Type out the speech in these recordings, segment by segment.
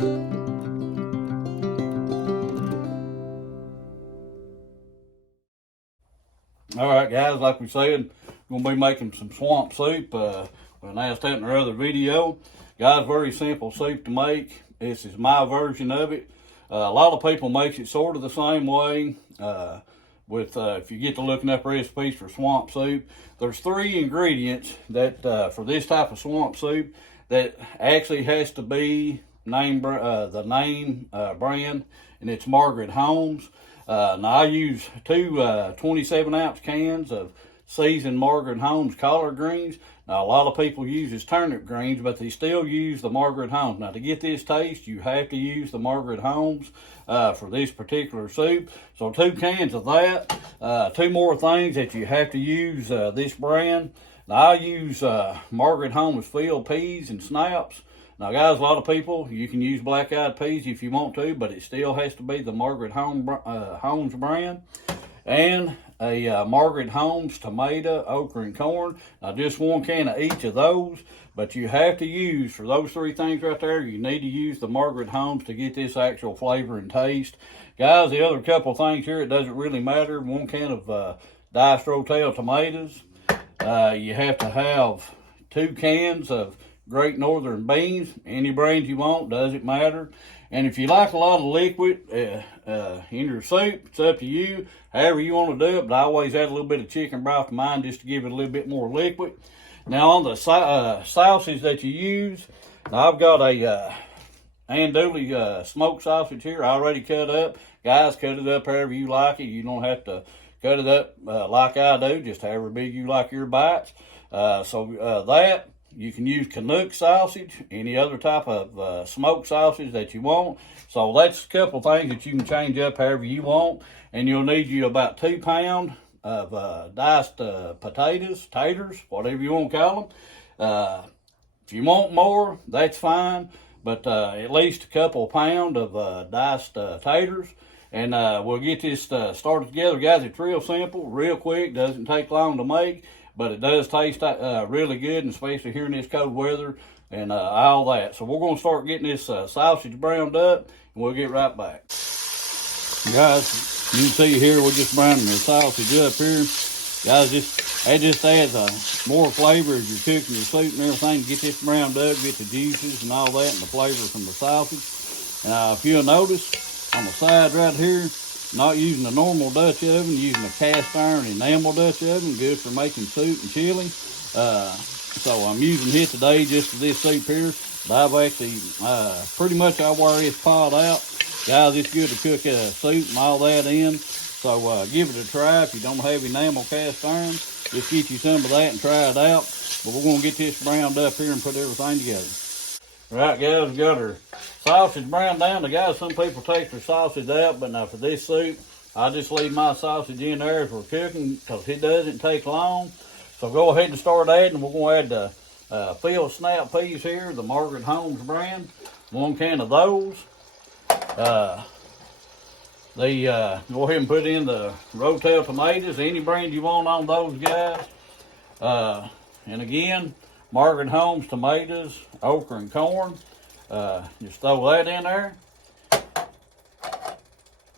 All right, guys, like we said, we're going to be making some swamp soup. We announced that in our other video. Guys, very simple soup to make. This is my version of it. A lot of people make it sort of the same way. If you get to looking up recipes for swamp soup, there's 3 ingredients that for this type of swamp soup that actually has to be the name brand, and it's Margaret Holmes. Now I use 2 27-ounce cans of seasoned Margaret Holmes collard greens. Now a lot of people use turnip greens, but they still use the Margaret Holmes. Now to get this taste, you have to use the Margaret Holmes for this particular soup. So 2 cans of that. 2 more things that you have to use this brand. Now I use Margaret Holmes field peas and snaps. Now guys, a lot of people, you can use black-eyed peas if you want to, but it still has to be the Margaret Holmes brand. And a Margaret Holmes tomato, okra, and corn. Now just 1 can of each of those, but you have to use, for those 3 things right there, you need to use the Margaret Holmes to get this actual flavor and taste. Guys, the other couple things here, it doesn't really matter. 1 can of diced rotel tomatoes. You have to have 2 cans of Great Northern beans, any brand you want, doesn't matter. And if you like a lot of liquid in your soup, it's up to you, however you want to do it, but I always add a little bit of chicken broth to mine just to give it a little bit more liquid. Now on the sausage that you use, I've got a andouille smoked sausage here, already cut up. Guys, cut it up however you like it. You don't have to cut it up like I do, just however big you like your bites. That. You can use Canuck sausage, any other type of smoked sausage that you want. So that's a couple things that you can change up however you want. And you'll need you about 2 pounds of diced potatoes, taters, whatever you want to call them. If you want more, that's fine. But at least a couple pounds of diced taters. And we'll get this started together. Guys, it's real simple, real quick, doesn't take long to make. But it does taste really good, and especially here in this cold weather and all that. So we're going to start getting this sausage browned up, and we'll get right back. Guys, you can see here we're just browning the sausage up here. Guys, that just adds more flavor as you're cooking your soup and everything. Get this browned up, get the juices and all that, and the flavor from the sausage. If you'll notice, on the side right here, not using a normal Dutch oven, using a cast iron enamel Dutch oven, good for making soup and chili. So I'm using it today just for this soup here. But I've actually, pretty much I wear this pot out. Guys, it's good to cook soup and all that in. So give it a try if you don't have enamel cast iron. Just get you some of that and try it out. But we're going to get this browned up here and put everything together. Right, guys, we got our sausage browned down. Guys, some people take their sausage out, but now for this soup, I just leave my sausage in there as we're cooking because it doesn't take long. So go ahead and start adding. We're going to add the field snap peas here, the Margaret Holmes brand. 1 can of those. Go ahead and put in the rotel tomatoes, any brand you want on those, guys. And again, Margaret Holmes tomatoes, okra, and corn. Just throw that in there.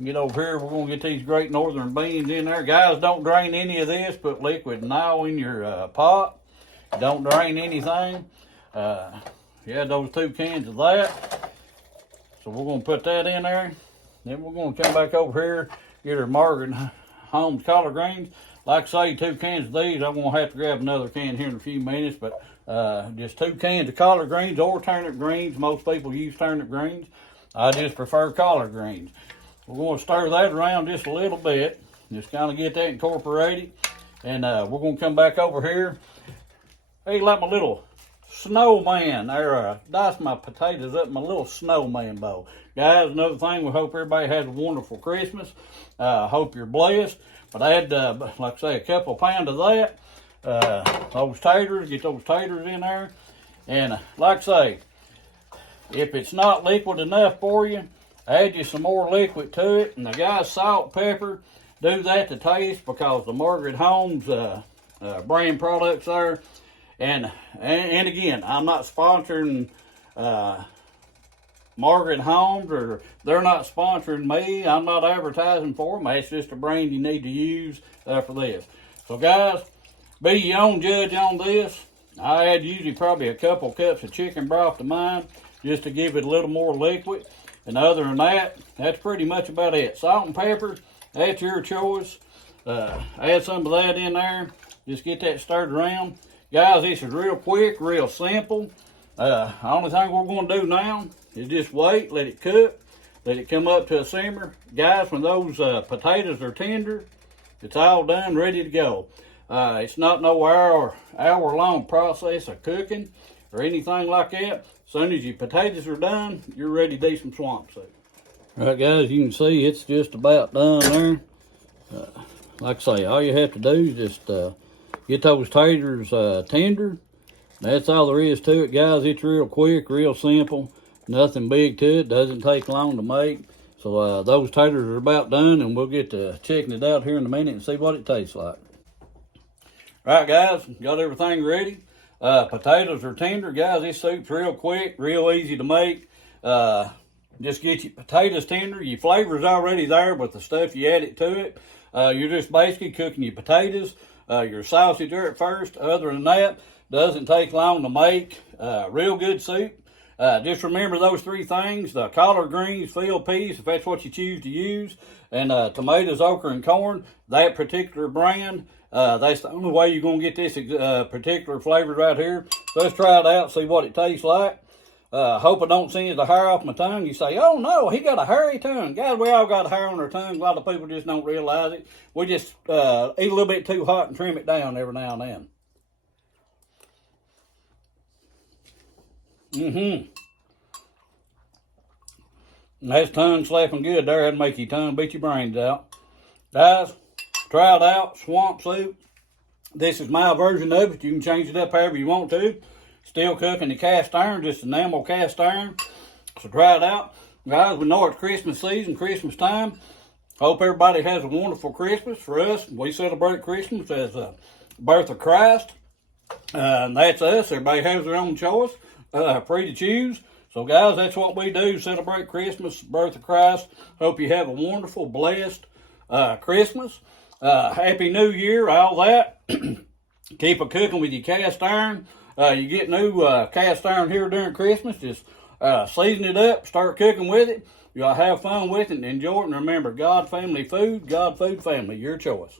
Get over here, we're going to get these Great Northern beans in there. Guys, don't drain any of this. Put liquid now in your pot. Don't drain anything. Yeah, those 2 cans of that. So we're going to put that in there. Then we're going to come back over here, get our Margaret Holmes collard greens. Like I say, 2 cans of these. I'm going to have to grab another can here in a few minutes, but just 2 cans of collard greens or turnip greens. Most people use turnip greens. I just prefer collard greens. We're going to stir that around just a little bit. Just kind of get that incorporated. And we're going to come back over here. Hey, like my little snowman there. Dice my potatoes up in my little snowman bowl. Guys, another thing, we hope everybody has a wonderful Christmas. Hope you're blessed. But I had, like I say, a couple pounds of that. Those taters, get those taters in there. And like I say, if it's not liquid enough for you, add you some more liquid to it. And the guys, salt, pepper, do that to taste because the Margaret Holmes brand products there. And again, I'm not sponsoring Margaret Holmes, or they're not sponsoring me. I'm not advertising for them. That's just a brand you need to use for this. So guys, be your own judge on this. I add usually probably a couple cups of chicken broth to mine just to give it a little more liquid. And other than that, that's pretty much about it. Salt and pepper, that's your choice. Add some of that in there. Just get that stirred around. Guys, this is real quick, real simple. The only thing we're going to do now is just wait, let it cook, let it come up to a simmer. Guys, when those potatoes are tender, it's all done, ready to go. It's not no hour-long process of cooking or anything like that. As soon as your potatoes are done, you're ready to do some swamp soup. All right, guys, you can see it's just about done there. Like I say, all you have to do is just get those taters tender. That's all there is to it, guys. It's real quick, real simple. Nothing big to it. Doesn't take long to make. So those taters are about done, and we'll get to checking it out here in a minute and see what it tastes like. All right, guys, got everything ready. Potatoes are tender, guys. This soup's real quick, real easy to make. Just get your potatoes tender. Your flavor's already there with the stuff you added to it. You're just basically cooking your potatoes, your sausage there at first. Other than that, doesn't take long to make. Real good soup. Just remember those three things: the collard greens, field peas, if that's what you choose to use, and tomatoes, okra, and corn. That particular brand. That's the only way you're going to get this particular flavor right here. So let's try it out, see what it tastes like. Hope I don't singe the hair off my tongue. You say, oh no, he got a hairy tongue. Guys, we all got hair on our tongue. A lot of people just don't realize it. We just eat a little bit too hot and trim it down every now and then. That's tongue slapping good there. That'd make your tongue beat your brains out. Guys, try it out, swamp soup. This is my version of it. You can change it up however you want to. Still cooking the cast iron, just enamel cast iron. So try it out. Guys, we know it's Christmas season, Christmas time. Hope everybody has a wonderful Christmas. For us, we celebrate Christmas as the birth of Christ. And that's us. Everybody has their own choice. Free to choose. So guys, that's what we do. Celebrate Christmas, birth of Christ. Hope you have a wonderful, blessed Christmas. Happy New Year, all that. Keep a cooking with your cast iron. You get new cast iron here during Christmas. Just season it up, start cooking with it. You'll have fun with it and enjoy it. And remember, God Family Food, God Food Family, your choice.